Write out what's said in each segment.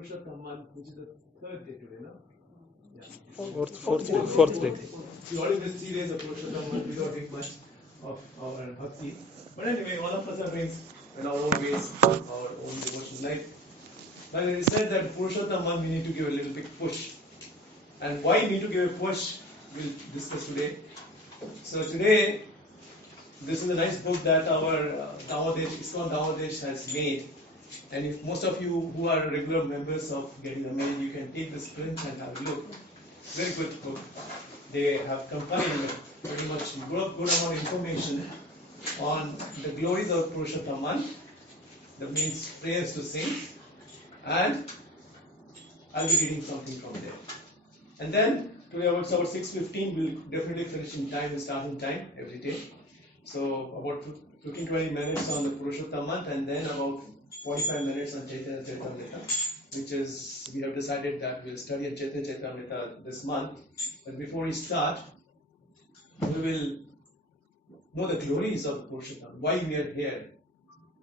Purushottam month, which is the third day today, no? Yeah. Fourth day. We already missed 3 days of Purushottam month. We don't take much of our bhakti. But anyway, all of us are doing in our own ways, our own devotional life. But it is said that Purushottam month we need to give a little big push. And why we need to give a push, we'll discuss today. So today, this is a nice book that our ISKCON Damadesh has made. And if most of you who are regular members of Getting the Mail, you can take this print and have a look. Very good book. They have compiled pretty much good amount of information on the glories of Purushottam month. That means prayers to saints. And I'll be reading something from there. And then today about 6:15, we'll definitely finish in time, we'll start in time every day. So about 15-20 minutes on the Purushottam month, and then about 45 minutes on Chaitanya Charitamrita, which is, we have decided that we'll study on Chaitanya Charitamrita this month. But before we start, we will know the glories of Purushottam, why we are here.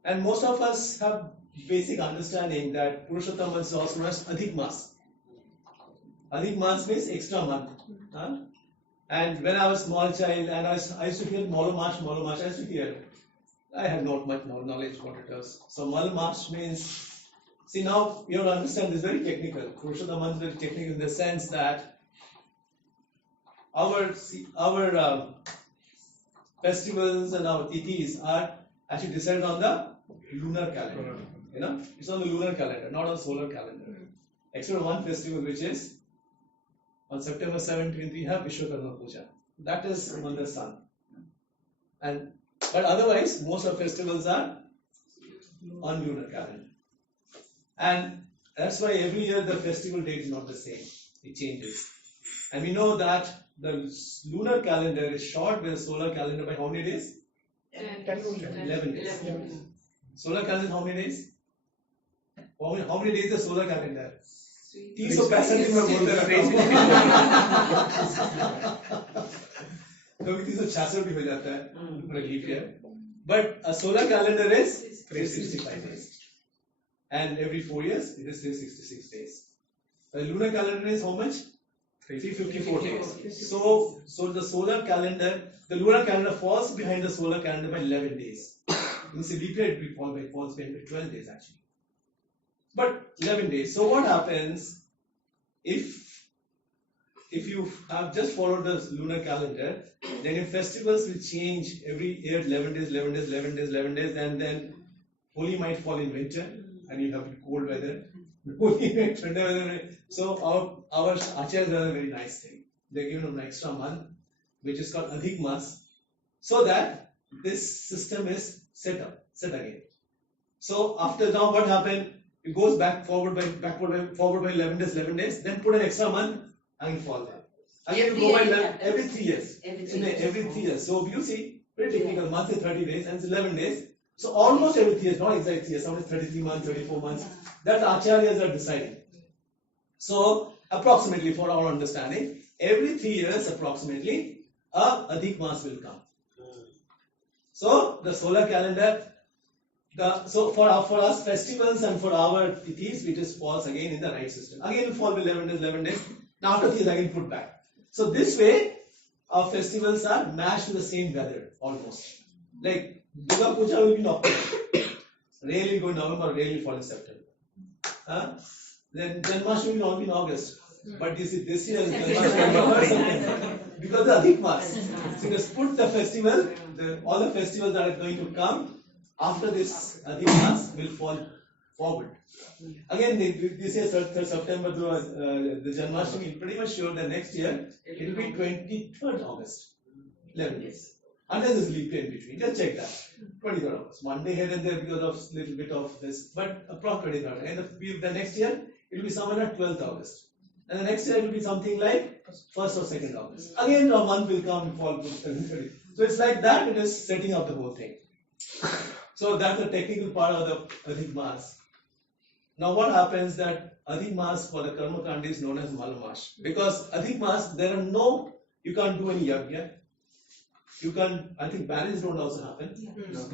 And most of us have basic understanding that Purushottam month is also known as Adhik Mas. Adhik Mas means extra month. Huh? And when I was a small child, and I used to hear Malamarch, I used to hear. I had not much knowledge what it was. So Malamarch means, see now you have to understand this is very technical. Purushottam month is very technical in the sense that our festivals and our tithis are actually decided on the lunar calendar. You know, it's on the lunar calendar, not on solar calendar. Except one festival, which is on September 17th, we have Vishwakarma Puja. That is on the sun. But otherwise, most of festivals are on lunar calendar. And that's why every year the festival date is not the same. It changes. And we know that the lunar calendar is short by the solar calendar by how many days? 11 days. Solar calendar how many days? How many days is the solar calendar? 365 में बोलते रहता कभी 366 भी हो जाता है for a leap year. But a solar calendar is 365 days, and every 4 years it is 366 days. The lunar calendar is how much? 354 days. So the solar calendar, the lunar calendar falls behind the solar calendar by 11 days. You see, leap year it falls behind by 12 days actually. But 11 days. So what happens if you have just followed the lunar calendar, then your festivals will change every year 11 days, and then Holi might fall in winter and you have cold weather. So our acharyas are a very nice thing. They're given an extra month, which is called Adhik Mas, so that this system is set again. So after now, what happened? It goes forward by 11 days, then put an extra month and fall there. Again, you go by every 3 years. Every 3 years. So you see, very technical, month is 30 days and it's 11 days. So almost every 3 years, not exactly 3 years, sometimes 33 months, 34 months. That acharyas are deciding. So approximately, for our understanding, every 3 years approximately, a Adhik Mas will come. So the solar calendar, so for us festivals and for our tithis, it just falls again in the right system. Again it will fall 11 days. Now after this again put back. So this way our festivals are matched to the same weather almost. Like Durga Puja will be in October. Rarely go in November, rarely fall in September. Then Janmashtami will be in August. But you see this year Janmashtami because the Adhik Mas. So just put the festival, all the festivals that are going to come after this Adhik Mas will fall forward. Again, this year, 3rd September, the Janmashtami, pretty much sure that next year it will be 23rd August. 11 days. Unless there's leap year in between. Just check that. 23rd August. One day here and there because of little bit of this, but approximately 23rd. And the next year, it will be somewhere at 12th August. And the next year, it will be something like 1st or 2nd August. Again, a month will come and fall to 30. So it's like that, it is setting up the whole thing. So that's the technical part of the Adhik Mas. Now what happens that Adhik Mas for the Karma Kanda is known as Malamash. Because Adhik Mas, you can't do any yagya. You can't, I think marriages don't also happen.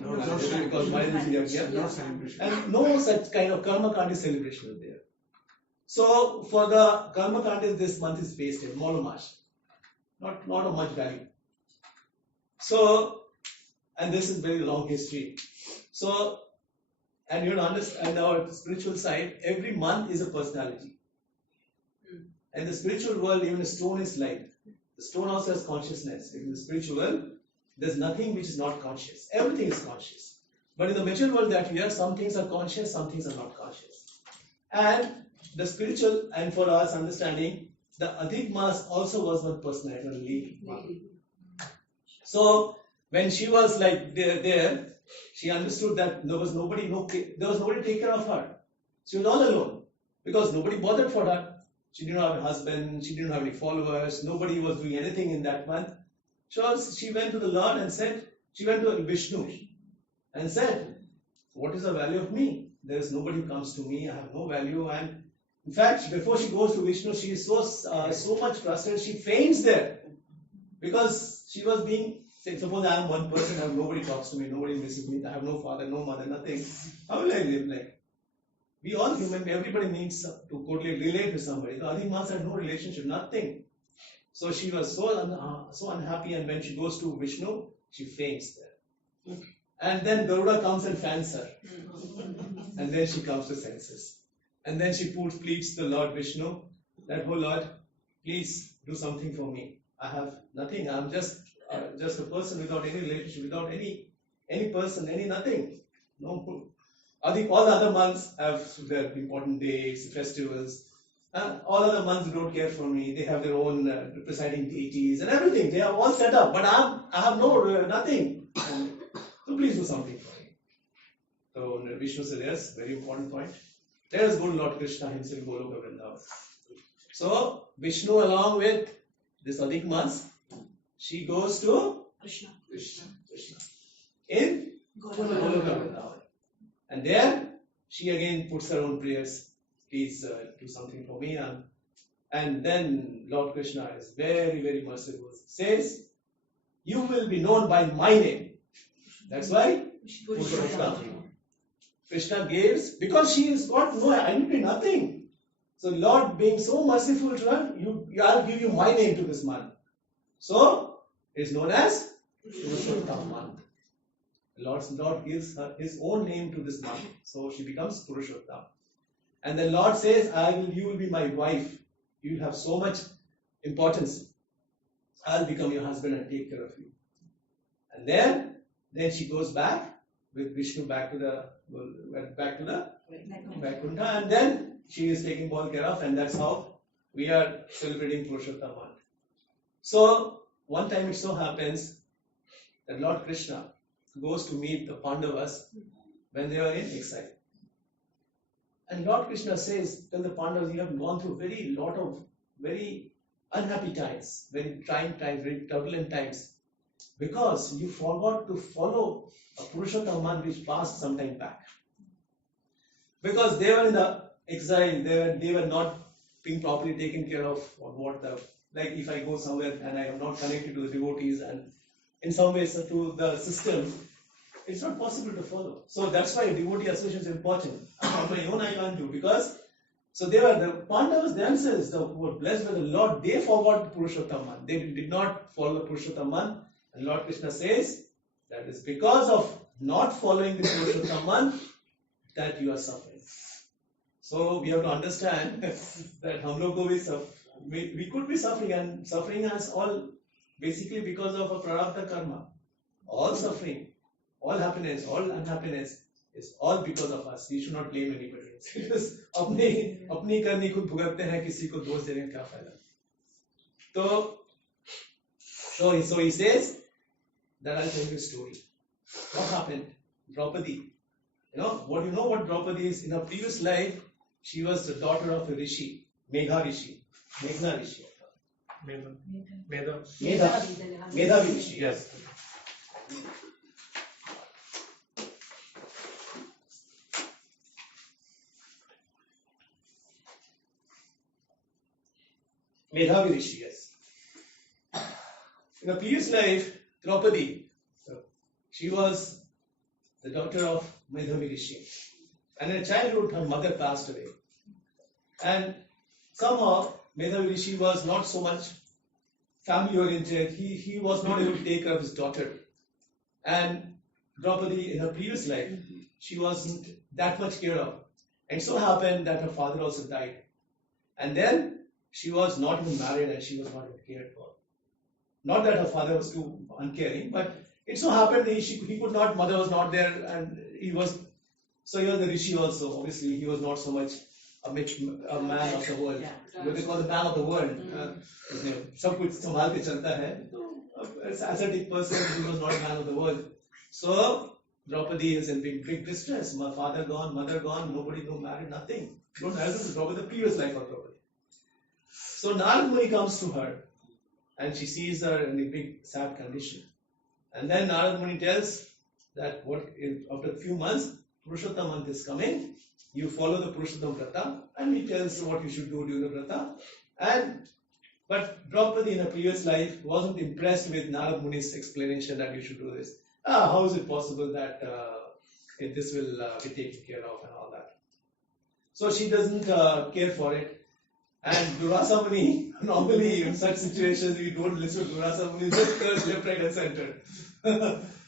No, because marriage is yagya. And no such kind of Karma Kanda celebration is there. So for the karma kanda, this month is based in Molomash, not of much value. So, and this is very long history. So, and you understand our spiritual side, every month is a personality. And the spiritual world, even a stone is light. The stone also has consciousness. In the spiritual world, there's nothing which is not conscious. Everything is conscious. But in the material world that we are, some things are conscious, some things are not conscious. And the spiritual, and for us understanding, the Adhik Mas also was one personality, a lady. So when she was like there, she understood that there was nobody to take care of her. She was all alone because nobody bothered for her. She didn't have a husband, she didn't have any followers, nobody was doing anything in that month. So she went to the Lord and said, she went to Vishnu and said, what is the value of me? There is nobody who comes to me, I have no value. And in fact, before she goes to Vishnu, she is so much frustrated, she faints there. Because she was being, suppose I am one person, nobody talks to me, nobody misses me, I have no father, no mother, nothing. How will I live like? We all human, everybody needs to totally relate with somebody. The Adhik Mas had no relationship, nothing. So she was so unhappy, and when she goes to Vishnu, she faints there. And then Garuda comes and fans her. And then she comes to senses. And then she pleads to the Lord Vishnu that, oh Lord, please do something for me. I have nothing. I'm just a person without any relationship, without any person, any nothing. No. I think all the other months have their important days, festivals. All other months don't care for me. They have their own presiding deities and everything. They are all set up, but I have nothing. So please do something for me. So Vishnu said, yes, very important point. Let us go to Lord Krishna himself, Goloka Vrindavan. So Vishnu, along with this Adhik Mas, she goes to Krishna. In Goloka Vrindavan. And there, she again puts her own prayers. Please do something for me. And then Lord Krishna is very, very merciful. Says, you will be known by my name. That's why Krishna gives, because she has got no identity, nothing. So Lord being so merciful to her, I'll give you my name to this month. So it is known as Purushottam month. Lord gives her his own name to this month. So she becomes Purushottam. And the Lord says, you will be my wife. You will have so much importance. I'll become your husband and take care of you. And then she goes back with Vishnu back to the Vaikuntha, and then she is taking all care of, and that's how we are celebrating Purushottam month. So one time it so happens that Lord Krishna goes to meet the Pandavas when they are in exile. And Lord Krishna says, tell the Pandavas, you have gone through lot of very unhappy times, very trying times, very turbulent times, because you forgot to follow a Purushottam month which passed some time back. Because they were in the exile, they were not being properly taken care of, like if I go somewhere and I am not connected to the devotees and in some ways to the system, it's not possible to follow. So that's why devotee association is important. On my own I can't do, because so they were the Pandavas themselves, who were blessed by the Lord, they forgot Purushottam month. They did not follow the Purushottam month. And Lord Krishna says that is because of not following the Purushottam month that you are suffering. So we have to understand that we could be suffering, and suffering has all basically because of a prarabdha karma. All suffering, all happiness, all unhappiness is all because of us. We should not blame anybody else. Because अपनी करनी खुद भुगतते हैं, किसी को दोष देने का क्या फायदा? So he says that I'll tell you a story. What happened? Draupadi. You know what Draupadi is? In her previous life, she was the daughter of a rishi, Meghna Rishi. Medhavi Rishi, yes. Medhavi Rishi, yes. In her previous life, Draupadi, she was the daughter of Medhavi Rishi. And in childhood, her mother passed away. And somehow Medhavi Rishi was not so much family oriented. He was not able to take care of his daughter. And Draupadi, in her previous life, she wasn't that much cared of. And so happened that her father also died. And then she was not even married and she was not even cared for. Not that her father was too uncaring, but it so happened he could not, mother was not there, and he was the Rishi also. Obviously, he was not so much a man of the world. What they call the man of the world. सब कुछ संभाल के चलता है. Ascetic person, he was not a man of the world. So Draupadi is in big distress. My father gone, mother gone, nobody, no married, nothing. Don't ask Draupadi, the previous life of Draupadi. So Narad Muni comes to her and she sees her in a big sad condition. And then Narad Muni tells that after a few months, Purushottam month is coming. You follow the Purushottam Vrata, and he tells what you should do during the Vrata. But Draupadi in her previous life wasn't impressed with Narad Muni's explanation that you should do this. How is it possible that this will be taken care of and all that? So she doesn't care for it. And Durvasa Muni, normally in such situations, you don't listen to Durvasa Muni, just curse left, right, and center.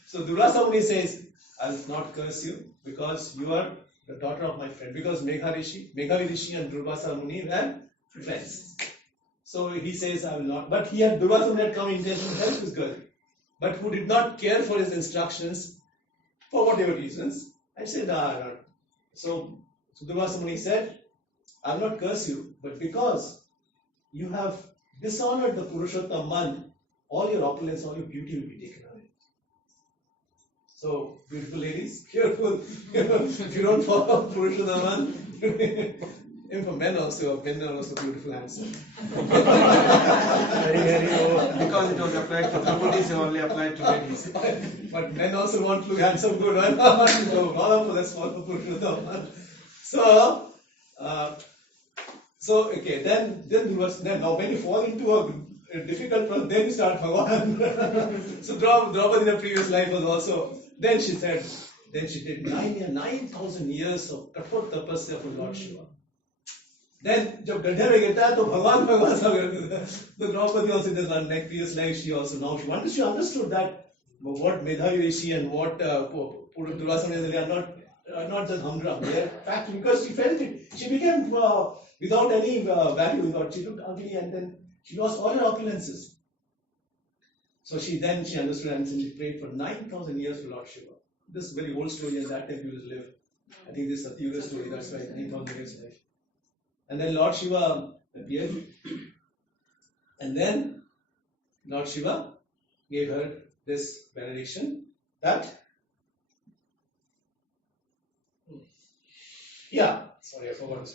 So Durvasa Muni says, I will not curse you because you are the daughter of my friend. Because Meghavi Rishi and Durvasa Muni were friends. So he says, I will not. But Durvasa Muni had come intention to help this girl, but who did not care for his instructions for whatever reasons. I said, no. So Durvasa Muni said, I will not curse you, but because you have dishonored the Purushottam month, all your opulence, all your beauty will be taken away. So, beautiful ladies, careful. If you don't follow Purushottam month, even for men are also beautiful handsome. Because it was applied to devotees, it only applied to ladies. But men also want to look handsome, good, right? So, let's follow Purushottam month. So okay, then now when you fall into a difficult problem, then you start Bhagavan. So Draupadi in the previous life was also, then she did 9,000 years of kathor tapasya for Lord Shiva. Then जब गड्ढे में गिरता है तो भगवान सब करते हैं. So Draupadi also does not like previous life. She understood that what Medhavi Rishi and what Durvasa Muni are not just humdrum. They are fact because she felt it. She became without any value. She looked ugly and then she lost all her opulences. So she understood and she prayed for 9,000 years for Lord Shiva. This is a very old story, and that time he will live. I think this is a Satyuga story. That's why 9,000 years life. And then Lord Shiva appeared, and then Lord Shiva gave her this veneration that. Sorry, I forgot.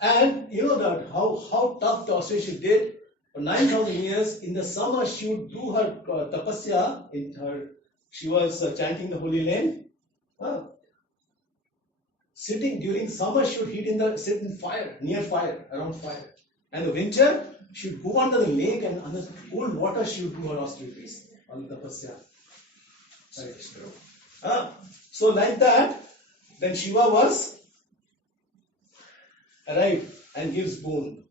And you know that how tough torture she did for 9,000 years. In the summer, she would do her tapasya. She was chanting the holy name. Sitting during summer, she would sit in fire, near fire, around fire. And the winter, she would go under the lake and under cold water, she would do her austerities on the tapasya. So like that, then Shiva was arrived and gives boon,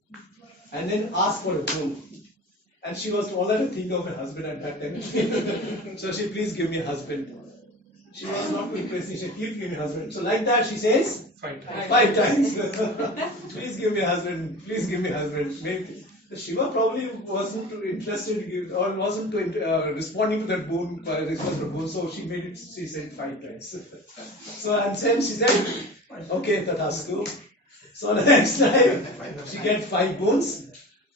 and then asked for a boon. And she was already thinking of her husband at that time. So she, please give me a husband. She was not impressed. She said, please give me a husband. So like that, she says 5 times. Please give me a husband. Please give me a husband. Maybe Shiva probably wasn't interested or wasn't responding to that boon, so she made it. She said 5 times. So and then she said, okay, Tathastu. So the next time she gets 5 boons,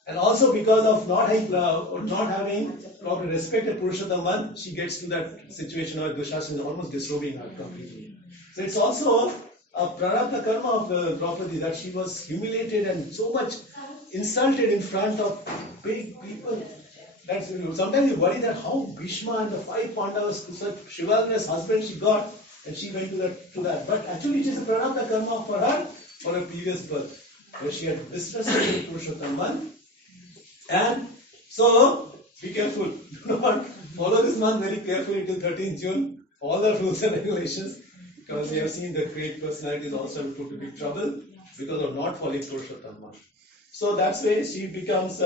and also because of not having proper respect at Purushottam month, she gets to that situation where Dushasana is almost disobeying her completely. So it's also a prarabdha karma of Draupadi that she was humiliated and so much insulted in front of big people. That's sometimes you worry that how Bhishma and the 5 Pandavas, such chivalrous husband she got, and she went to that. But actually it is a prarabdha karma for her for her previous birth, where she had disrespected Purushottam month. And so be careful. Do not follow this month very carefully till 13th June. All the rules and regulations, because we have seen that great personalities also put to big trouble. because of not following Purushottam. So that's why she becomes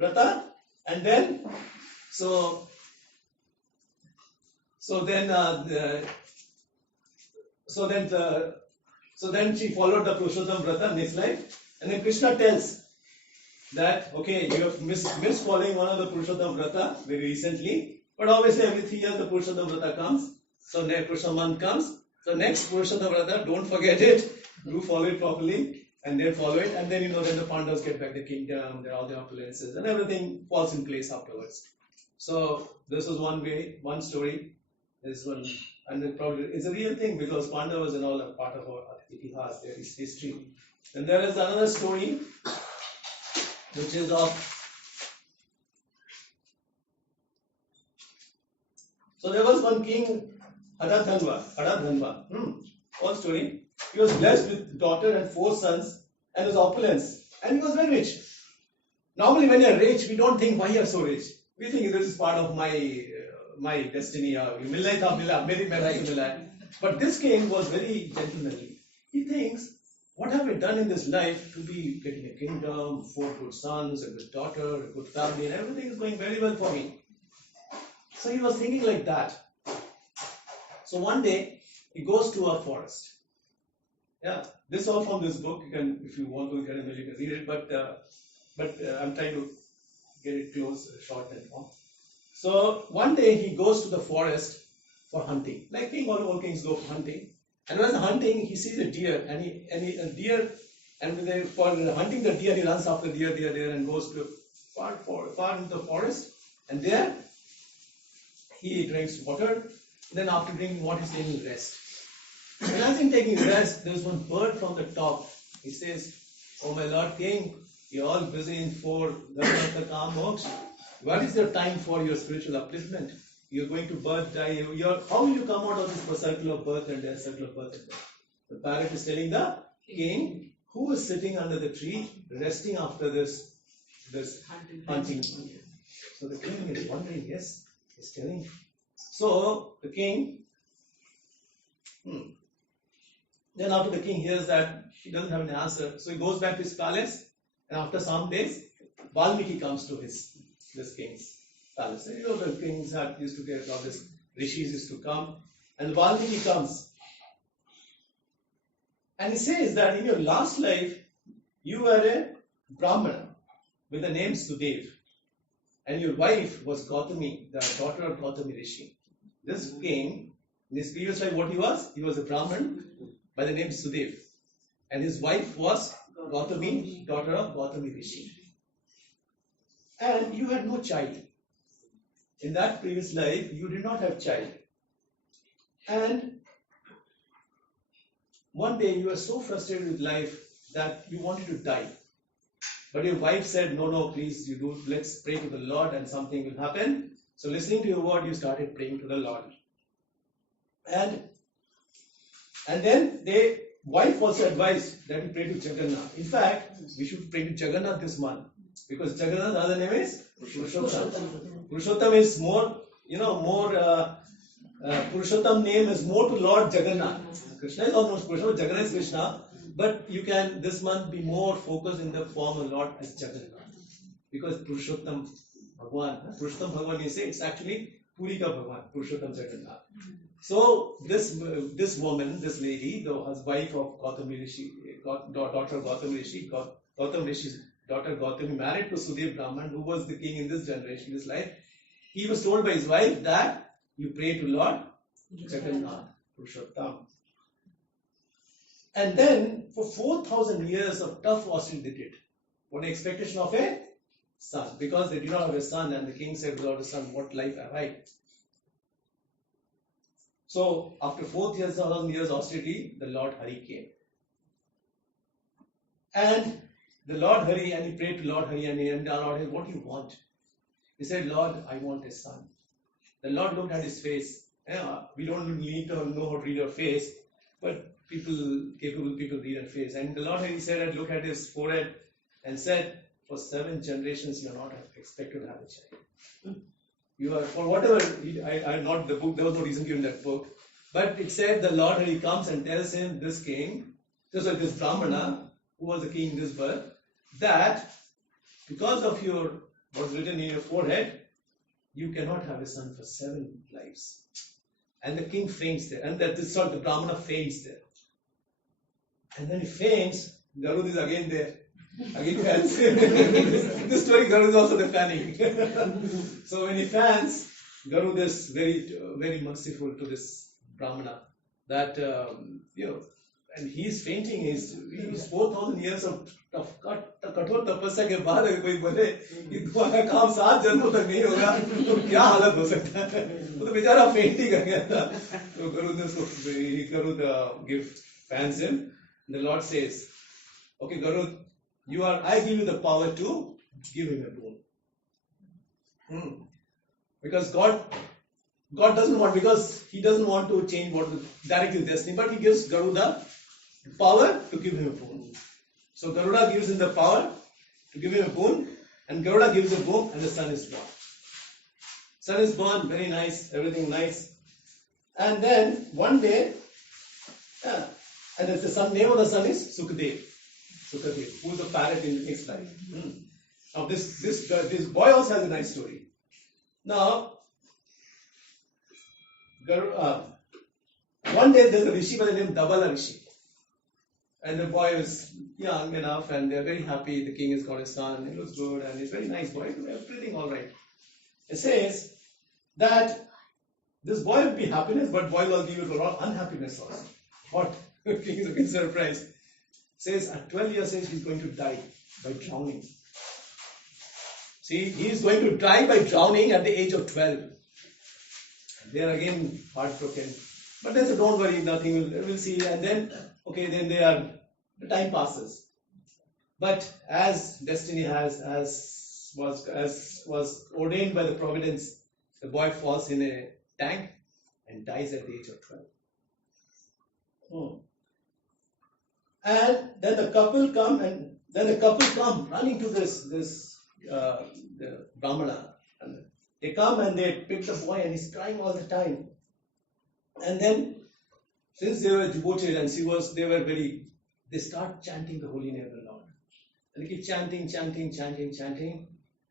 Vrata, and then so then she followed the Purushottam Vrata next life, and then Krishna tells that okay, you have missed following one of the Purushottam Vrata very recently, but obviously every 3 years the Purushottam Vrata comes, so next Purushottam month comes, so next Purushottam Vrata, don't forget it, do follow it properly, and then follow it, and then then the Pandavas get back the kingdom, all the opulences, and everything falls in place afterwards. So this is one way, one story. This one, and then probably it's a real thing because Pandavas and all are part of our itihas, their history. And there is another story which is of. So there was one king, Hadadhanva. All story. He was blessed with daughter and 4 sons and his opulence, and he was very rich. Normally, when you're rich, we don't think why you're so rich. We think this is part of my destiny. But this king was very gentlemanly. He thinks, what have I done in this life to be getting a kingdom, 4 good sons, a good daughter, a good family, and everything is going very well for me. So he was thinking like that. So one day he goes to a forest. Yeah, this all from this book. You can, if you want to, you can read it. But I'm trying to get it close, short and long. So one day he goes to the forest for hunting, like all kings go for hunting. And when hunting, he sees a deer, and a deer, and for hunting the deer, he runs after deer, and goes to far into the forest, and there he drinks water. Then after drinking water, he's taking rest. And as he's taking rest, there's one bird from the top. He says, "Oh my Lord King, you're all busy in 4 the calm moksha. What is your time for your spiritual upliftment? You're going to birth, die. How will you come out of this circle of birth and death, circle of birth and death?" The parrot is telling the king, who is sitting under the tree, resting after this hunting. So the king is wondering, yes, he's telling. So the king, then after the king hears that he doesn't have an answer, so he goes back to his palace, and after some days, Valmiki comes to this king's palace. And the kings used to get all this, rishis used to come, and Valmiki comes. And he says that in your last life, you were a Brahmana with the name Sudev, and your wife was Gautami, the daughter of Gautami Rishi. This king, in his previous life, what he was a Brahman by the name Sudev, and his wife was Gautami, daughter of Gautami Rishi. And you had no child. In that previous life, you did not have child. And one day you were so frustrated with life that you wanted to die. But your wife said, no, please, let's pray to the Lord and something will happen. So listening to your word, you started praying to the Lord. And then wife also advised that we pray to Jagannath. In fact, we should pray to Jagannath this month. Because Jagannath's other name is Purushottam. Purushottam is more, Purushottam name is more to Lord Jagannath. Krishna is almost Purushottam, Jagannath is Krishna. But you can this month be more focused in the form of Lord as Jagannath. Because Purushottam Bhagwan, you say, it's actually Purika Bhagwan, Purushottam Jagannath. So this woman, this lady, the wife of Gautami Rishi, daughter of Gautami Rishi, Gautami Rishi's daughter Gautami married to Sudev Brahman, who was the king in this generation, this life. He was told by his wife that you pray to Lord Jagannath, Purushottam. And then for 4,000 years of tough fasting they did. What expectation of a son? Because they did not have a son, and the king said, without a son, what life have I? So after 4,000 years austerity, the Lord Hari came. And the Lord Hari, and he prayed to Lord Hari, and he asked Lord Hari, what do you want? He said, Lord, I want a son. The Lord looked at his face. We don't need to know how to read your face, but capable people read your face. And the Lord Hari said, look at his forehead and said, for 7 generations you are not expected to have a child. You are, for whatever, I not the book, there was no reason given that book. But it said the Lord really comes and tells him, this king, this Brahmana, who was the king in this birth, that because of what's written in your forehead, you cannot have a son for 7 lives. And the king faints there, and the Brahmana faints there. And then he faints, Garud is again there. Again fans. This story, Garud is also the fanning. So when he fans, Garud is very, very merciful to this Brahmana. That, and he's fainting, he's 4,000 years of कठोर तपस्या के बाद अगर कोई बोले कि तुम्हारा काम 7 जन्मों तक नहीं होगा तो क्या हालत हो सकता है वो तो बेचारा फेंट ही कर गया था तो Garud gives fans him. The Lord says, okay Garud, I give you the power to give him a boon. Because God doesn't want, because he doesn't want to change what direct his destiny, but he gives Garuda the power to give him a boon. So Garuda gives him the power to give him a boon, and Garuda gives a boon, and the son is born. Son is born, very nice, everything nice. And then one day, and the name of the son is Sukadev, who is a parrot in the next life. Now this boy also has a nice story. Now, one day there's a rishi by the name Dabala Rishi. And the boy is young enough and they're very happy. The king has got a son, he looks good and he's a very nice boy, everything alright. It says that this boy will be happiness, but boy will give you a lot of unhappiness also. What? The king is looking surprised. Says at 12 years age he's going to die by drowning. See, he is going to die by drowning at the age of 12. They are again heartbroken. But they say, don't worry, nothing, we'll see. And then, the time passes. But as destiny was ordained by the providence, the boy falls in a tank and dies at the age of 12. And then the couple come running to the Brahmana. And they come and they pick the boy and he's crying all the time. And then, since they were devoted and they start chanting the holy name of the Lord. And they keep chanting.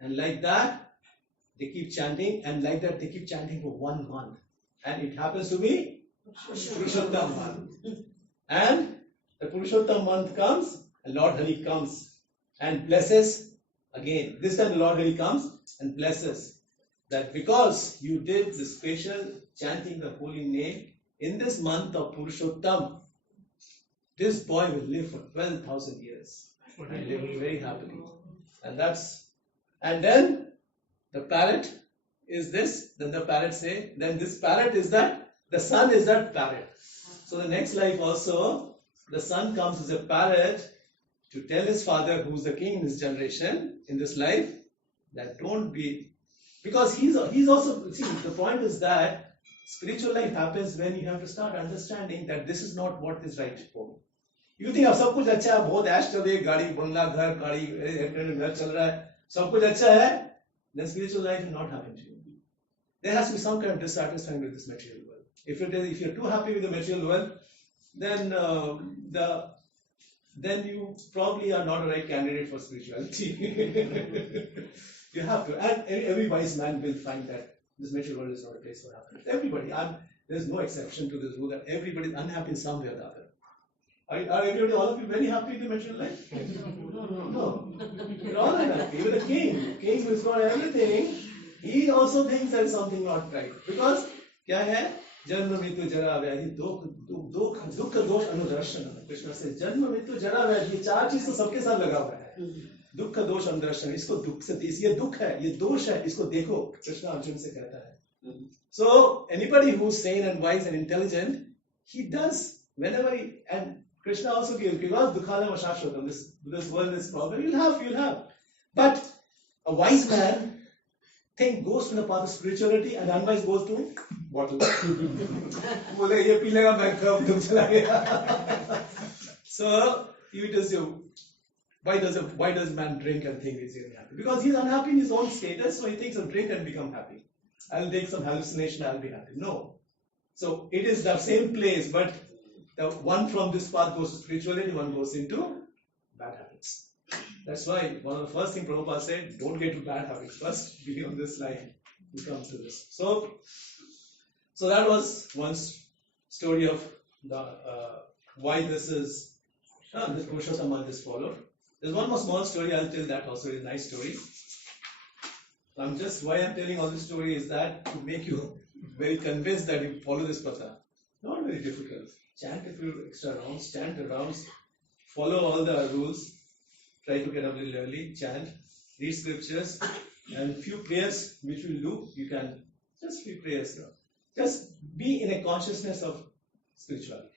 And like that, they keep chanting. And like that, they keep chanting for 1 month. And it happens to be Purushottam month. And the Purushottam month comes, and Lord Hari comes and blesses again. This time the Lord Hari comes and blesses. That because you did the special chanting the holy name in this month of Purushottam, this boy will live for 12,000 years and live very happily. And then the parrot is this, then the parrot say, then this parrot is that, the son is that parrot. So the next life also, the son comes as a parrot to tell his father, who's the king in this generation, in this life, that don't be. Because he's also, see, the point is that spiritual life happens when you have to start understanding that this is not what is right for me. You think सब कुछ अच्छा है, बहुत ऐश चल रही है, गाड़ी, बंगला, घर, गाड़ी, घर चल रहा है, सब कुछ अच्छा है, then spiritual life will not happen to you. There has to be some kind of dissatisfaction with this material world. If you're too happy with the material world, then you probably are not a right candidate for spirituality. You have to, and every wise man will find that this material world is not a place for happiness. Everybody, there's no exception to this rule that everybody is unhappy in some way or the other. Are everybody, all of you, very happy in the material life? No. You're all unhappy. Even the king who's got everything, he also thinks there's something not right. Because, क्या है? जन्म मृत्यु जरा व्याधि दुख दोष अनुदर्शन. Krishna says, जन्म मृत्यु जरा व्याधि, ये 4 चीज तो सबके साथ लगा हुआ है. दुख दोष अनुदर्शन, इसको दुख से, ये दुख है, ये दोष है, इसको देखो. Krishna Arjun से कहता है. So anybody who's sane and wise and intelligent, he does whenever and Krishna also gives, because dukhanam ashashvatam, this world is problem, you'll have. But a wise man goes to the path of spirituality, and unwise goes to bottle. बोले ये P लेगा मैं कब दुख चला गया. So it is why does man drink and think he's really happy? Because he's unhappy in his own status, so he thinks of drink and become happy. I'll take some hallucination, I'll be happy. No. So it is the same place, but the one from this path goes to spirituality, one goes into bad habits. That's why one of the first things Prabhupada said, don't get to bad habits. First, be on this line. You come to this. So that was one story of the why this is this Purushottam month is followed. There's one more small story. I'll tell that also. It's a nice story. Why I'm telling all this story is that to make you very convinced that you follow this patha. Not very difficult. Chant a few extra rounds, chant the rounds, follow all the rules, try to get up a little early, chant, read scriptures, and few prayers which we'll do. You can just few prayers. Just be in a consciousness of spirituality.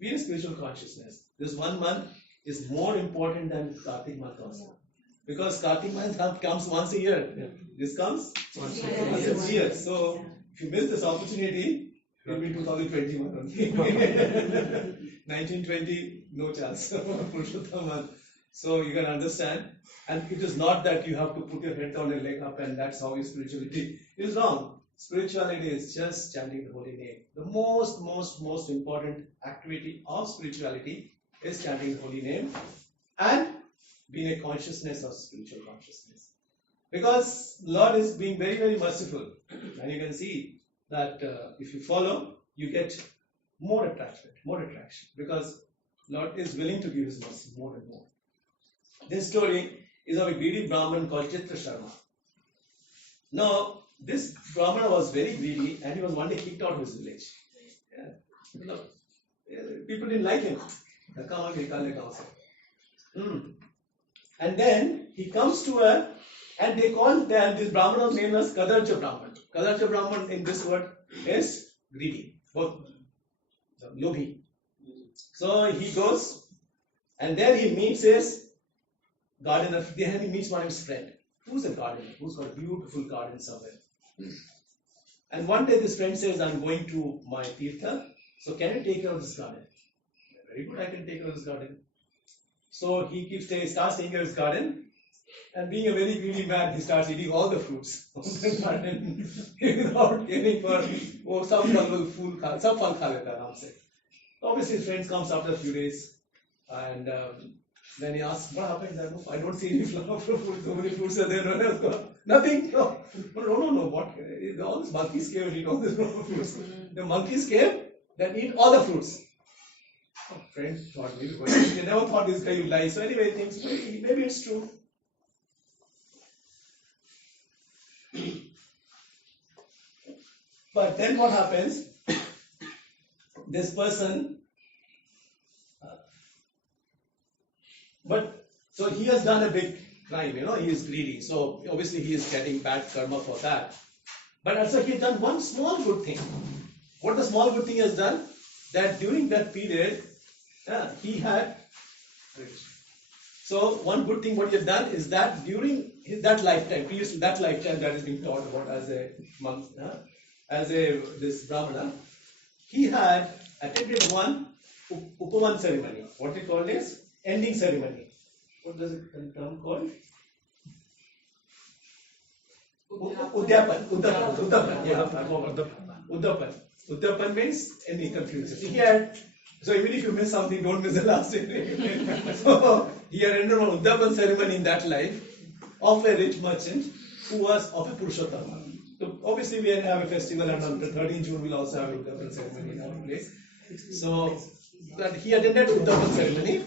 Be in a spiritual consciousness. This 1 month is more important than Kartik month also. Because Kartik month comes once a year. Yeah. This comes once a year. So if you miss this opportunity, it will be 2021 only. 1920, no chance. Purushottam month. So you can understand. And it is not that you have to put your head down and leg up and that's how your spirituality is wrong. Spirituality is just chanting the holy name. The most important activity of spirituality is chanting the holy name and being a consciousness of spiritual consciousness. Because Lord is being very, very merciful. And you can see that if you follow, you get more attachment. Because Lord is willing to give His mercy more and more. This story is of a greedy Brahman called Chitra Sharma. Now, this Brahmana was very greedy and he was one day kicked out of his village. Yeah. People didn't like him. And then he comes to her and they call them, this Brahmana's name was Kadarcha Brahman. Kadarcha Brahman in this word is greedy, both lobhi. So he goes and then he meets his gardener. Then he meets one of his friend. Who's a gardener? Who's got a beautiful garden somewhere? And one day this friend says, I'm going to my tirtha, so can you take care of this garden? Very good, I can take care of this garden. So he starts taking care of his garden, and being a very greedy man, he starts eating all the fruits of the garden without caring for some phal kha leta aram se. Obviously his friend comes after a few days, and then he asks, what happened? I don't see any flower fruit, so many fruits are there. Nothing. No. What? All these monkeys came and eat all these fruits. The monkeys came, then eat all the fruits. Oh, friend thought maybe, they never thought this guy would lie. So anyway, he thinks maybe it's true. But then what happens? This person. So he has done a big crime, he is greedy. So obviously he is getting bad karma for that. But also he has done one small good thing. What the small good thing has done? That during that period, he had rich. So one good thing what he has done is that during that lifetime, previously that lifetime that is being taught about as a monk, this Brahmana, he had attended one Upavan ceremony. What we call is ending ceremony. What does the term called? Udyapan. Udyapan means any confusion. So even if you miss something, don't miss the last thing. So he had entered one Udyapan ceremony in that life of a rich merchant who was of a Purushottam. So obviously we have a festival, and on the 13th June we'll also have a Udyapan ceremony in our place. So that he attended Udyapan ceremony.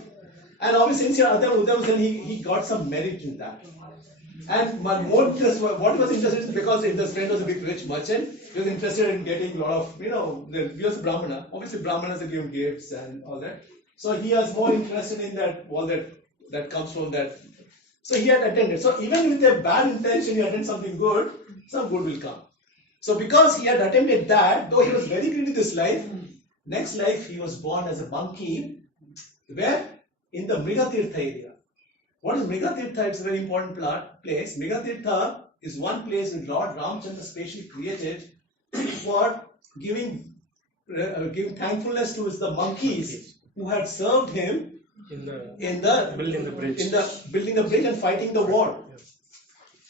And obviously, since he attended Udyapan ceremony, he got some merit in that. And what was interesting is because his friend was a big rich merchant, he was interested in getting a lot of, he was a Brahmana. Obviously, Brahmanas are given gifts and all that. So he was more interested in that, all that comes from that. So he had attended. So even with a bad intention, he attended something good, some good will come. So because he had attended that, though he was very greedy this life, next life he was born as a monkey, where? In the Mrigatirtha area. What is Mrigatirtha? It's a very important place. Mrigatirtha is one place which Lord Ramchandra specially created for giving thankfulness to the monkeys who had served him in the building the bridge and fighting the war. Yes.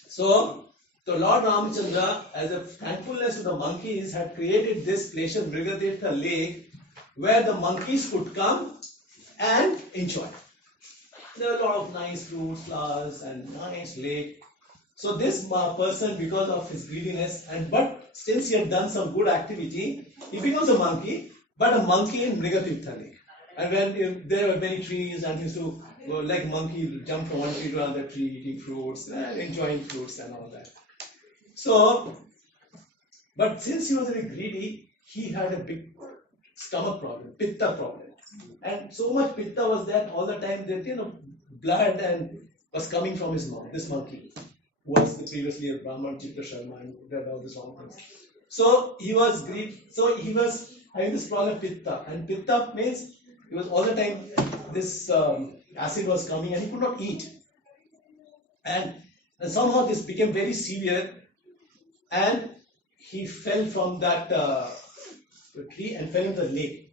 So So Lord Ramachandra, as a thankfulness to the monkeys, had created this place of Mrigatirtha lake where the monkeys could come and enjoy. There are a lot of nice fruits, flowers, and nice lake. So this person, because of his greediness, but since he had done some good activity, he becomes a monkey, but a monkey in Mrigatirtha lake. And when there were many trees, and he used to, like monkey, jump from one tree to another tree, eating fruits, and enjoying fruits and all that. So, but since he was very greedy, he had a big stomach problem, pitta problem. And so much pitta was that all the time that, blood and was coming from his mouth, this monkey, who was previously a Brahman, Chitta Sharma, and read all these wrong things. So he was he was having this problem pitta. And pitta means it was all the time this acid was coming and he could not eat. And somehow this became very severe. And he fell from that tree and fell into the lake.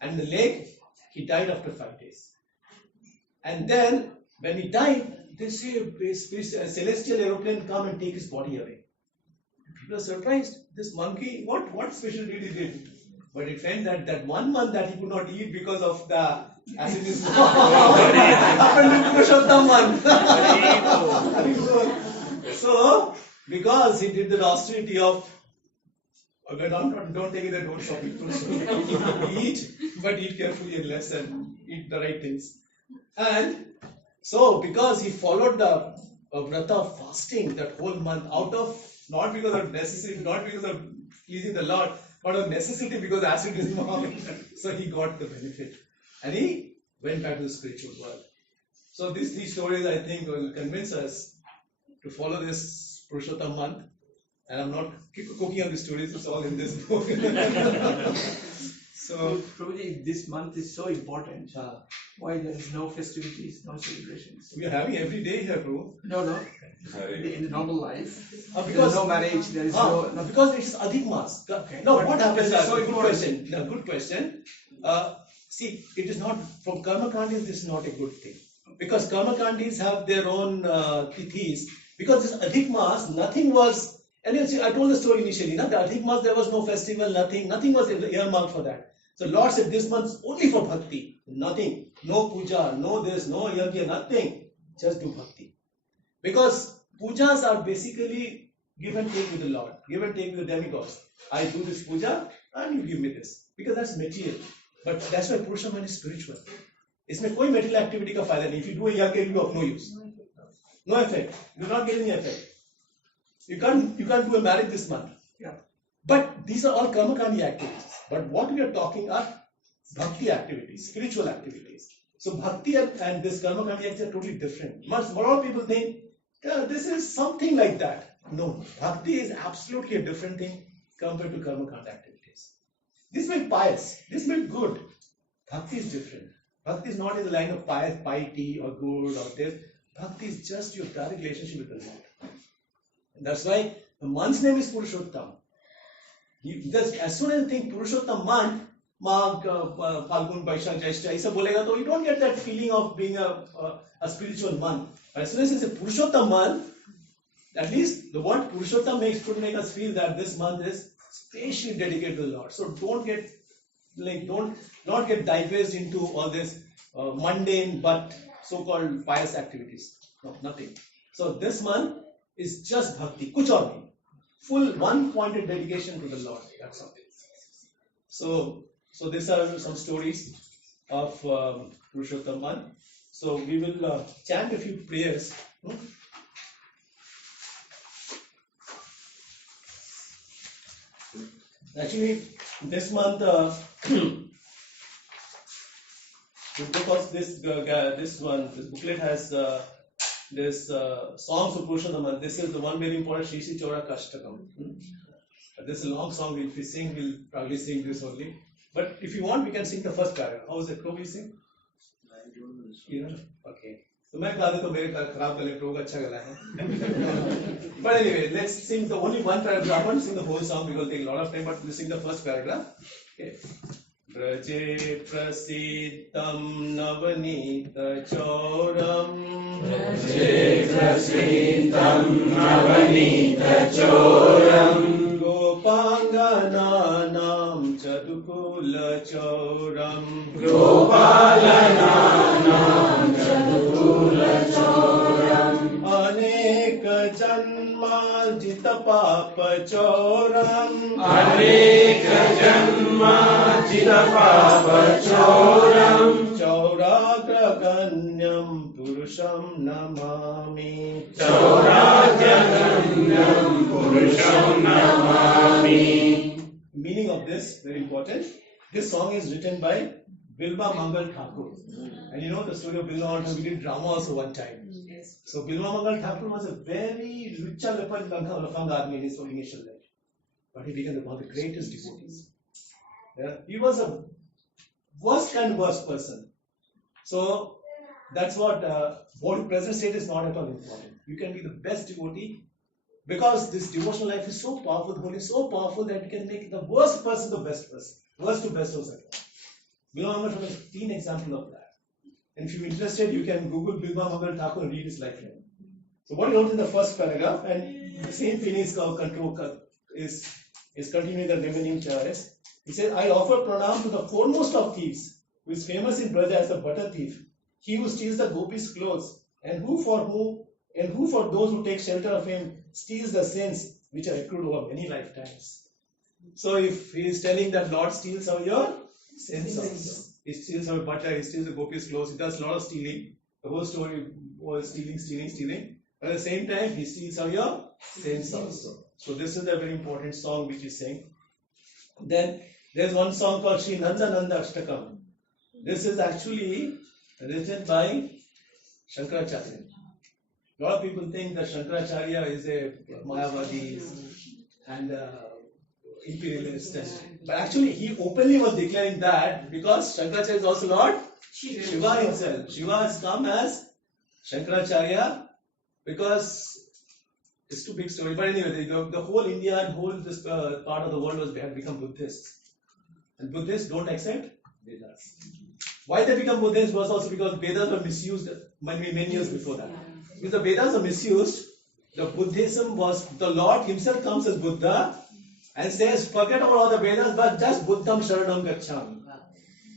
And the lake, he died after 5 days. And then, when he died, they say a celestial aeroplane come and take his body away. People are surprised. This monkey, what special deed he did? But it meant that 1 month that he could not eat because of the acid in his mouth happened to Purushottam month. So, because he did the austerity of don't take it that don't shop it. Eat, but eat carefully and less and eat the right things. And so because he followed the vrata of fasting that whole month out of, not because of necessity, not because of pleasing the Lord, but of necessity because acid is mouth. So he got the benefit. And he went back to the spiritual world. So these 3 stories I think will convince us to follow this Purushottam month. And I'm not cooking on the stories, it's all in this book. So, Prabhuji, this month is so important. Why there is no festivities, no celebrations? we are having every day here, Prabhu. No. In the normal life, there Because is no marriage, there is no. Because it's Adhik Mas. Okay. Now But what happens? this is so Good important. question. No, good question. See, it is not from Karma Kandis. This is not a good thing because Karma Kandis have their own tithis. Because this Adhik Mas, nothing was. And you see, I told the story initially. The Adhik Mas, there was no festival, nothing was earmarked for that. So Lord said this month is only for bhakti. Nothing, no puja, no this, no yajna, nothing. Just do bhakti. Because pujas are basically give and take with the Lord, give and take with the demigods. I do this puja and you give me this. Because that's material. But that's why Purushaman is spiritual. इसमें कोई material activity का फायदा नहीं. If you do a yajna, it will be of no use. No effect. You will not get any effect. You can't do a marriage this month. Yeah. But these are all karmakandi activities. But what we are talking are bhakti activities, spiritual activities. So bhakti and this karmakandi activities are totally different. A lot of people think, this is something like that. No, bhakti is absolutely a different thing compared to karmakandi activities. This may be pious, this may be good. Bhakti is different. Bhakti is not in the line of piety or good or this. Bhakti is just your direct relationship with the Lord. And that's why the month's name is Purushottam. As soon as you think Purushottam month, Magh, Phalgun, Vaishakh, Jaishtha, ऐसा बोलेगा तो you don't get that feeling of being a spiritual month. But as soon as it's a Purushottam month, at least the word Purushottam should make us feel that this month is specially dedicated to the Lord. So don't get digressed into all this mundane but so-called pious activities. No, nothing. So this month is just bhakti, kuch aur nahi. Full one-pointed dedication to the Lord. That's all. So these are some stories of Purushottam month. So we will chant a few prayers. Actually, this month, because this booklet has this songs of Purushottam month. This is the one very important Shri Shri Chaura Kashtakam. This is a long song. If we sing, we'll probably sing this only. But if you want, we can sing the first paragraph. How is it? Will you sing? You know? Okay. So मैं गा देता हूँ मेरे खराब गले pro का अच्छा गला है. But anyway, let's sing the only one paragraph. I won't sing the whole song because it'll take a lot of time. But we'll sing the first paragraph. Okay. Braje prasiddham navanita chauram. Braje prasiddham navanita chauram. Gopangananam chadukula chauram. Gopalananam chadukula chauram. Aneka janmajita papa chauram. Aneka janma jita papa chauram. Chauragraganyam purusham namami. Chauragyaganyam purusham namami. Meaning of this, very important. This song is written by Bilba Mangal Thakur. And you know the story of Bilba Mangal Thakur, we did drama also one time. So Bilba Mangal Thakur was a very lucha lafang army in his initial life. But he became one of the greatest devotees. Yeah? He was a worst person. So that's what present state is not at all important. You can be the best devotee because this devotional life is so powerful, the Holy is so powerful that you can make the worst person the best person. Worst to best also. Bilba Mangal Thakur is a clean example of that. And if you're interested, you can Google Bilba Mangal Thakur and read his lifeline. So what he wrote in the first paragraph, and the same feeling is continuing the remaining chorus. He says, I offer pranam to the foremost of thieves, who is famous in Braja as the butter thief, he who steals the gopis' clothes, and who for those who take shelter of him steals the sins which are accrued over many lifetimes. So if he is telling that Lord steals all your sins also. He steals our butter, he steals the gopis' clothes, he does a lot of stealing. The whole story was stealing. But at the same time, he steals all your sins also. So this is a very important song which is saying. Then there's one song called Sri Nanda Nanda Ashtakam. This is actually written by Shankaracharya. A lot of people think that Shankaracharya is a Mayavadi and imperialist. But actually he openly was declaring that because Shankaracharya is also Lord Shiva himself. Shiva has come as Shankaracharya because it's too big story. But anyway, the whole India and whole this part of the world had become Buddhists. And Buddhists don't accept Vedas. Why they become Buddhists was also because Vedas were misused many years before that. Because the Vedas are misused, the Buddhism was, the Lord himself comes as Buddha and says, forget about all the Vedas, but just Buddham Sharanam Gacchami.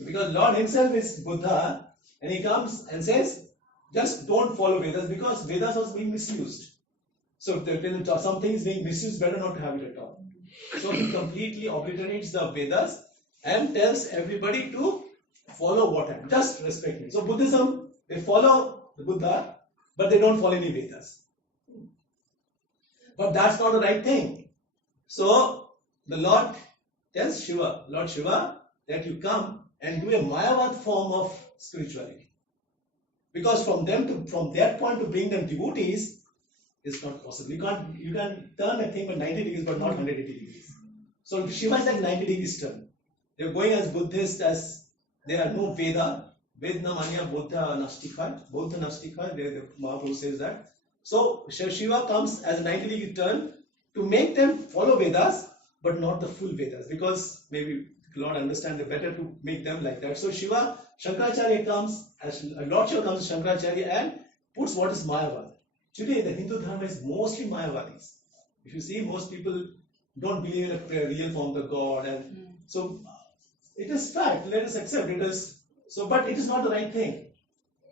Because Lord himself is Buddha and he comes and says, just don't follow Vedas because Vedas was being misused. So when something is being misused, better not to have it at all. So he completely obliterates the Vedas and tells everybody to follow what happened. Just respect me. So Buddhism, they follow the Buddha, but they don't follow any Vedas. But that's not the right thing. So the Lord tells Shiva, Lord Shiva, that you come and do a Mayavad form of spirituality. Because from that point to bring them devotees is not possible. You can turn a thing by 90 degrees but not 180 degrees. So Shiva is like 90 degrees turn. They're going as Buddhists as there are no Veda. Vedna Manya Bodha Nastika. Bodha Nastika, the Mahaprabhu says that. So Shiva comes as a 90 degree turn to make them follow Vedas but not the full Vedas. Because maybe the Lord understands it better to make them like that. So Shankaracharya comes as Lord Shiva comes as Shankaracharya and puts what is Mayavad. Today the Hindu Dharma is mostly Mayavadis. If you see, most people don't believe in a real form of God, and so it is fact. Let us accept it is so, but it is not the right thing.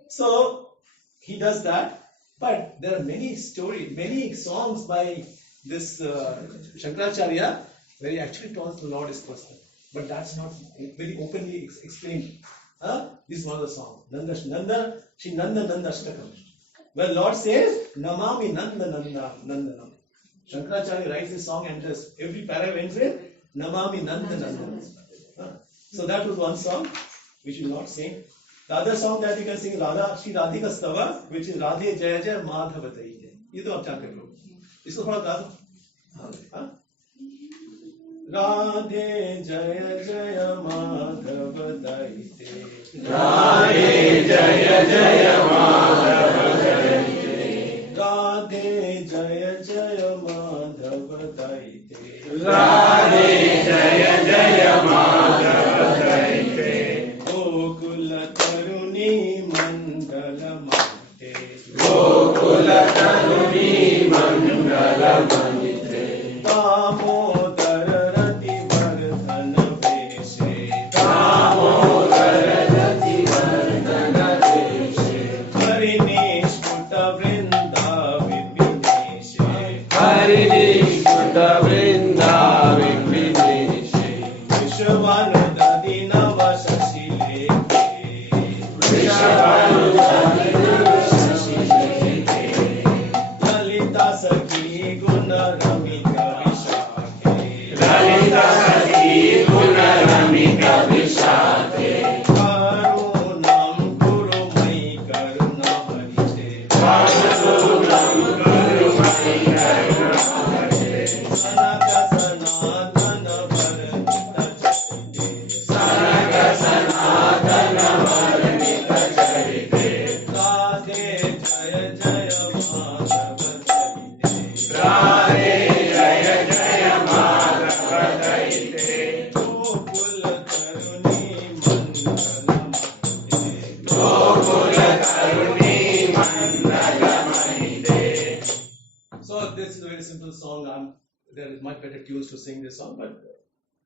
So he does that, but there are many songs by this Shankaracharya where he actually tells the Lord is personal, but that's not very openly explained. This is one of the songs. Nanda Shri Nanda Nanda Ashtakam. Where Lord says, Namami Nanda Nanda Nanda. Shankaracharya writes this song and just every paragraph ends with Namami Nanda Nanda. So that was one song which you will not sing. The other song that you can sing is Radha Shri Radhika Stava, which is Radhe Jaya Jaya Madhava Daite. ये तो आप जानते हो. इसको थोड़ा गा दो. Radhe Jaya Jaya Madhava Daite. Radhe Jaya Jaya Madhava Daite. Radhe Jaya Jaya Madhava Daite. Radhe Jaya Jaya Madhava Daite. मङ्गलमन्ते गोकुलतरुणी मङ्गलमन्ते Damodar रतिवर्धन वेशे Damodar रतिवर्धन वेशे हरिनिष्कुट वृन्दाविपिनेशे हरिनिष्कुट वृन्दाविपिनेशे विश्ववनुदधि नव शशिलेखे ललिता सखी गुण रमित विशाखे ललिता सखी गुण रमित विशाखे करुणं कुरु मयि करुणाहरिते करुणं कुरु मयि करुणाहरिते सनक सनातन वर्णित चरिते सनक सनातन वर्णित चरिते राधे जय जय माधव चरिते राधे जय जय माधव चरिते गोकुल तरुणी मङ्गलमन्ते गोकुल तरुणी मङ्गलमन्ते So this is a very simple song. There is much better tunes to sing this song, but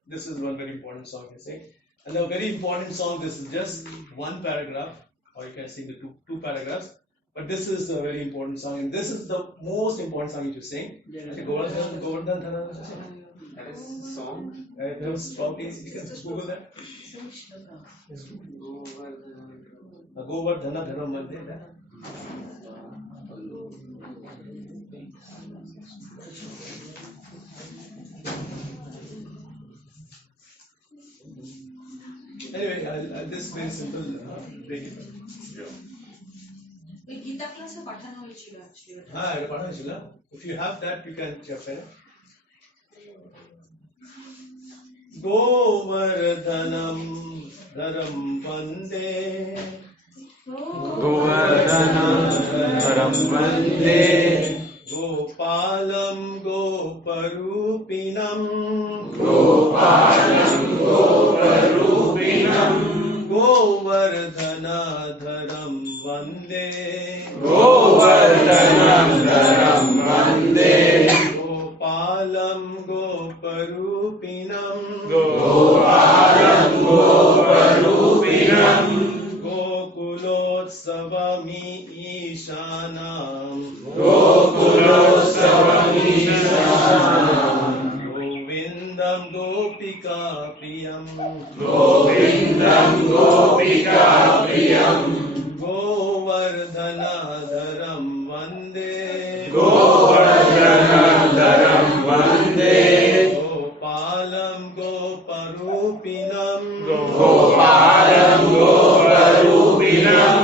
this is one very important song to sing. And the very important song, this is just one paragraph, or you can sing the two paragraphs. But this is a very important song, and this is the most important song you to sing. Okay, Govardhan Dhana. That is song. Those probably you can Google that. Govardhana Dhana Mande. Anyway, this is very simple. Break it. ওই গীতা ক্লাসে পাঠানো হয়েছিল actually ওটা। এটা পাঠানো ছিল। If you have that, you can share. Govardhanam dharam vande गोवर्धनं धरं वन्दे Gopalam goparupinam गोपालं गोपरूपिणं Govardhanadharam vande गोवर्धनं धरं वन्दे Gopalam goparupinam गोपालं गोपरूपिणं Gokulotsavami Ishanam गोकुलोत्सवमीशानं Govindam Gopika Priyam गोविन्दं गोपिकाप्रियं Govardhanadharam vande गोवर्धनधरं वन्दे Gopalam goparupinam गोपालं गोपरूपिणं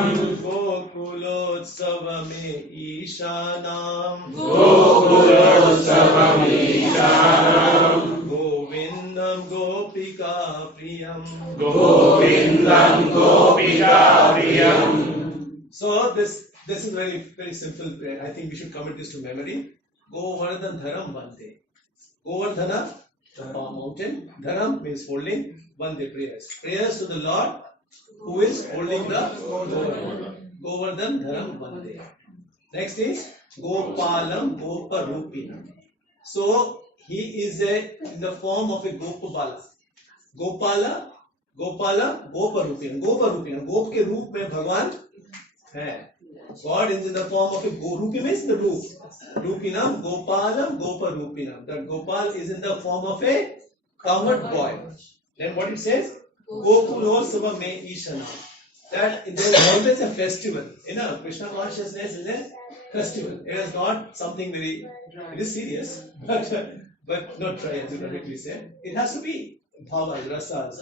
Gokulotsavame Ishanam गोकुलोत्सवमीशानं Govindam Gopika Priyam. गोविन्दं गोपिकाप्रियं So this is very simple. I think we should commit this to memory. Govardhan Dharam Vande. Govardhana, mountain. Dharam means holding. Vande prayers. Prayers to the Lord who is holding the Govardhan Dharam Vande. Next is Gopalam Goparupinam. So he is in the form of a Gopala. Gopala, Goparupinam. Goparupinam. Gop के रूप में भगवान है. God is in the form of a Rupi means the roop. Rupinam, Gopalam, Goparupinam. That Gopal is in the form of a cowherd boy. Then what it says? Gokulosava me Ishana. That there is always a festival. Krishna consciousness is a festival. It is not something it is serious, but not try as you correctly said. It has to be bhavas, rasas,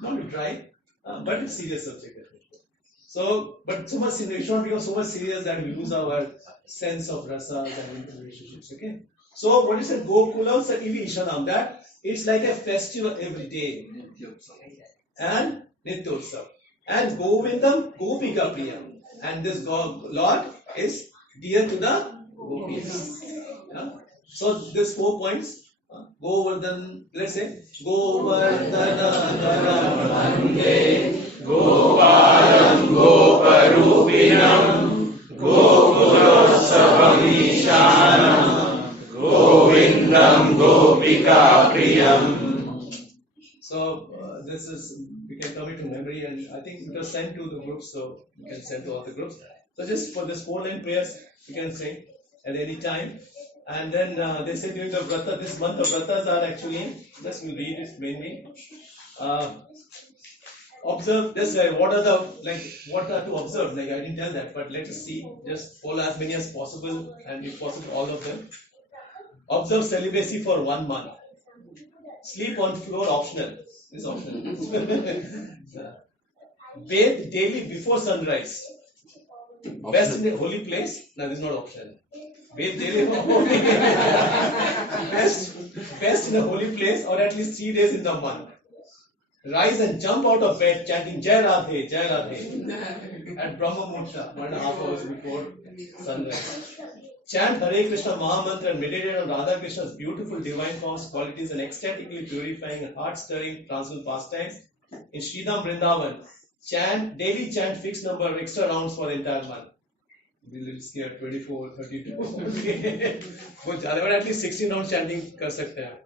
not dry, but it's serious subject. So, but so much it should not become so much serious that we lose our sense of rasas and relationships. Okay. So, what is it? Gokulam Sativi Ishanam. That it's like a festival every day. And Nityotsav. And Govindam Gopika Priyam. And this Lord is dear to the gopis. Yeah? So, these 4 points. Govardhan, let's say, Govardhana Dharam वन्दे गोपालं गोपरू think it was sent to the groups, so you can send to all the groups. So just for this 4-line prayers, you can sing at any time. And then they say during the vrata, this month the vratas are actually, just we'll read it mainly. Observe this, what are to observe? Like I didn't tell that, but let us see. Just follow as many as possible, and if possible, all of them. Observe celibacy for 1 month. Sleep on floor optional. It's optional. Bathe daily before sunrise. Best in a holy place. No, this is not optional. Bathe daily. best in a holy place, or at least 3 days in the month. Rise and jump out of bed chanting Jai Radhe, Jai Radhe at Brahma Muhurta, 1.5 hours before sunrise. Chant Hare Krishna Mahamantra and meditate on Radha Krishna's beautiful divine forms, qualities, and ecstatically purifying and heart-stirring transcendental pastimes in Sridham Vrindavan. Daily chant fixed number of extra rounds for the entire month. Be a little scared, 24, 32. But at least 16 rounds chanting kar sakte hain.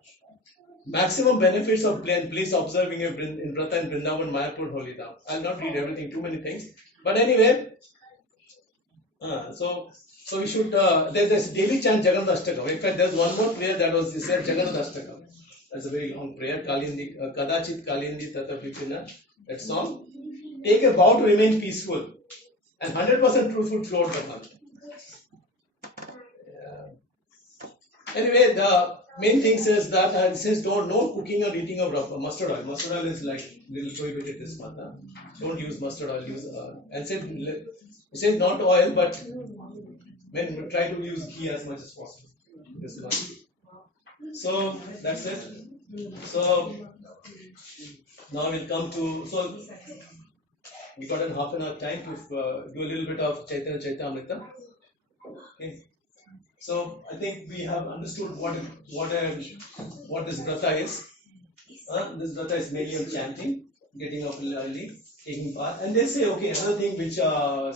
Maximum benefits of please observing in Vrata and Vrindavan, Mayapur, Holidam. I'll not read everything, too many things. But anyway, so we should, there's daily chant Jagannath Ashtakam. In fact, there's one more prayer that was said Jagannath Ashtakam. That's a very long prayer. Kalindi, Kadachit Kalindi Tata Pipina. That song. Take a vow to remain peaceful and 100% truthful throughout the month. Anyway, the main thing says that it says no cooking or eating of mustard oil. Mustard oil is like little prohibited this month. Don't use mustard oil. Use and it says not oil, but when try to use ghee as much as possible this month. So that's it. So now we'll come to we got half an hour time to do a little bit of Chaitanya Chaitamrita. Okay. So I think we have understood what this vrata is. This vrata is mainly on chanting, getting up early, taking bath, and they say another thing which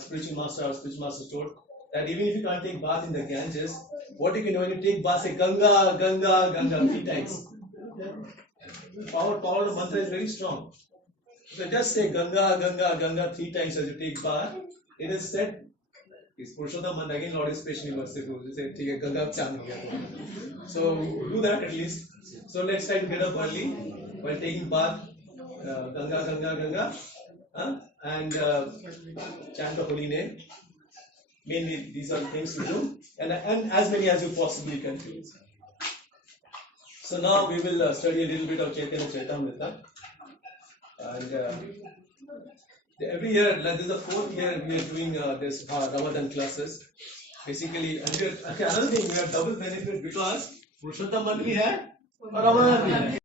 spiritual master told, that even if you can't take bath in the Ganges, what you can do when you take bath, say Ganga, Ganga, Ganga 3 times. Power of the mantra is very strong. So just say Ganga, Ganga, Ganga 3 times as you take bath. It is said. Is Purushottam month again, Lord is especially merciful. You say, "Okay, Ganga Chan ho gaya." So do that at least. So let's try to get up early while taking bath. Ganga, Ganga, Ganga, and chant the holy name. Mainly these are the things to do, and as many as you possibly can do. So now we will study a little bit of Chaitanya Chaitamrita, and every year, like this is the 4th year we are doing this Ramadan classes. Basically, and another thing, we have double benefit because Purushottam month we have, Ramadan we have.